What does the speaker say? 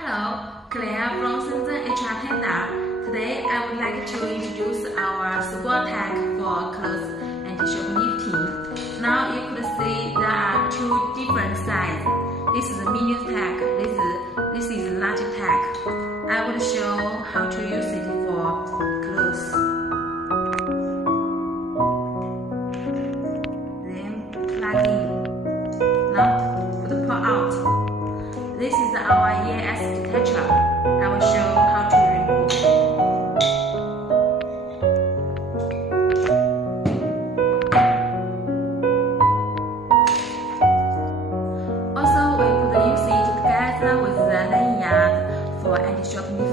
Hello, Claire from Shenzhen HR Tender. Today I would like to introduce our support tag for clothes and shoplifting. Now you could see there are two different sizes. This is a medium tag, this is a large tag. I will show how to use it for clothes. Then plug in. Now put the pull out. This is our EAS detector. I will show how to remove. Also, we could use it together with the lanyard for anti-shopping